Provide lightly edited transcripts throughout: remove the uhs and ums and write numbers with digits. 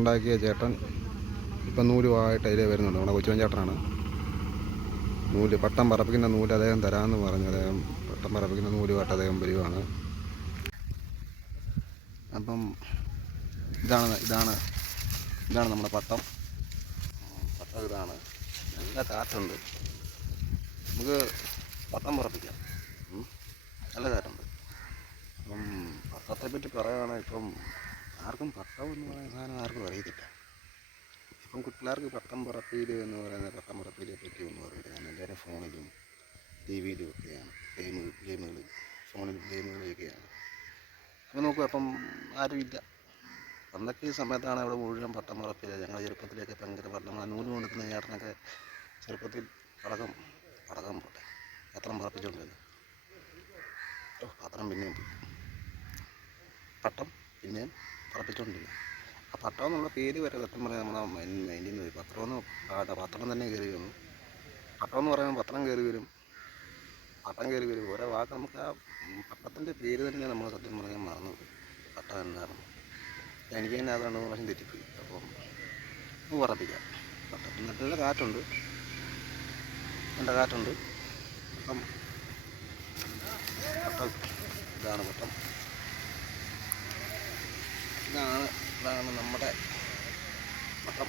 ഉണ്ടാക്കിയ ചേട്ടൻ ഇപ്പം നൂലുമായിട്ട് അതിലേ വരുന്നുണ്ട്. നമ്മുടെ കൊച്ചുവൻ ചേട്ടനാണ്. നൂല് പട്ടം പറപ്പിക്കുന്ന നൂല് അദ്ദേഹം തരാമെന്ന് പറഞ്ഞു. അദ്ദേഹം പട്ടം പറപ്പിക്കുന്ന നൂലുമായിട്ട് അദ്ദേഹം വരുവാണ്. അപ്പം ഇതാണ് നമ്മുടെ പട്ടം. ഇതാണ്. നല്ല കാറ്റുണ്ട്. നമുക്ക് പട്ടം പറപ്പിക്കാം. നല്ല കാറ്റുണ്ട്. അപ്പം പട്ടത്തെപ്പറ്റി പറയുകയാണെങ്കിൽ ഇപ്പം ആർക്കും പട്ടം എന്ന് പറയുന്ന സാധനം ആർക്കും അറിയത്തില്ല. ഇപ്പം കുട്ടികാർക്ക് പട്ടം പറപ്പീര് എന്ന് പറയുന്ന പട്ടം പറപ്പീരെ പറ്റി ഒന്നും അറിയില്ല. കാരണം എല്ലാവരും ഫോണിലും ടി വിയിലും ഒക്കെയാണ്. ഗെയിമുകൾ ഫോണിലും ഗെയിമുകളൊക്കെയാണ്. അപ്പോൾ നോക്കുക, അപ്പം ആരുമില്ല. പണ്ടൊക്കെ ഈ സമയത്താണ് ഇവിടെ മുഴുവൻ പട്ടം പറപ്പില്ല. ഞങ്ങളുടെ ചെറുപ്പത്തിലേക്ക് ഭയങ്കര പട്ടം നൂല് കൊണ്ടുക്കുന്ന ചേട്ടനൊക്കെ ചെറുപ്പത്തിൽ പടക്കം പോട്ടെ പത്രം പറപ്പിച്ചുകൊണ്ടിരുന്നു. പത്രം പിന്നെയും പോയി, പട്ടം പിന്നെയും പറപ്പിച്ചുകൊണ്ടിരുന്നു. ആ പട്ടം എന്നുള്ള പേര് വരെ സത്യം പറയാൻ നമ്മുടെ മൈൻഡിൽ നിന്ന് പോയി. പത്രം തന്നെ കയറി വന്നു. പട്ടം എന്ന് പറയുമ്പോൾ പത്രം കയറി വരും, പട്ടം കയറി വരും. ഓരോ വാക്ക് നമുക്ക് ആ പട്ടത്തിൻ്റെ പേര് തന്നെ നമ്മൾ സത്യം പറയാൻ മറന്നു പോയി. പട്ടം എന്താണെന്ന് എനിക്ക് തന്നെ അത് 2 പ്രാവശ്യം തെറ്റിപ്പോയി. അപ്പം നമുക്ക് പറപ്പിക്കാം പട്ടം. നല്ല കാറ്റുണ്ട്, നല്ല കാറ്റുണ്ട്. അപ്പം പട്ടം ഇതാണ് പട്ടം. ഇതാണ് നമ്മുടെ പട്ടം.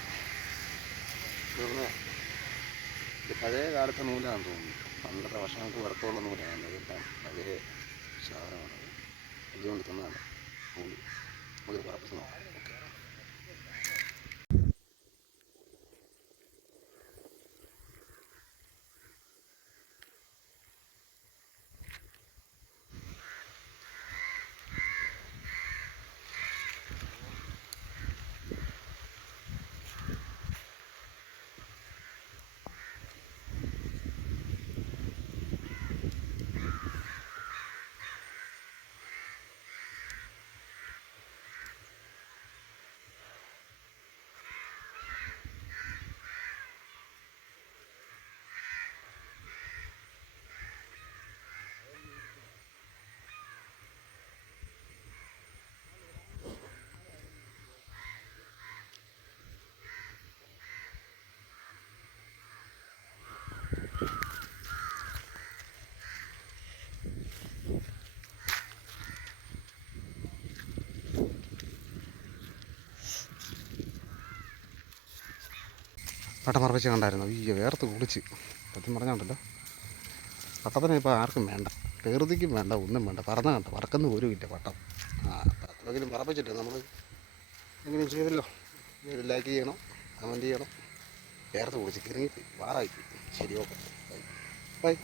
ഇത് പഴയ കാലത്തെ നൂലാണെന്ന് തോന്നുന്നു. പണ്ടത്തെ വർഷങ്ങൾക്ക് വഴക്കമുള്ള നൂലാണ്. ഇതെല്ലാം പഴയ സാധനമാണ്. ഇതുകൊണ്ട് തന്നാണ് നൂല്. നമുക്ക് പറപ്പിച്ച് നോക്കാം. പട്ടം പറപ്പിച്ച് കണ്ടായിരുന്നു. ഈ വേർത്ത് കുളിച്ച് സത്യം പറഞ്ഞുണ്ടല്ലോ. പട്ടത്തിന് ഇപ്പോൾ ആർക്കും വേണ്ട, പ്രകൃതിക്കും വേണ്ട, ഒന്നും വേണ്ട. പറക്കുന്ന പോലും ഇല്ല പട്ടം. അത്രയെങ്കിലും പറപ്പിച്ചിട്ട് നമ്മൾ എങ്ങനെയും ചെയ്തല്ലോ. ലൈക്ക് ചെയ്യണം, കമൻറ്റ് ചെയ്യണം. വേർത്ത് കുളിച്ച് കിറങ്ങിപ്പോയി, വാറായിപ്പോയി. ശരി, ഓക്കെ, ബൈ.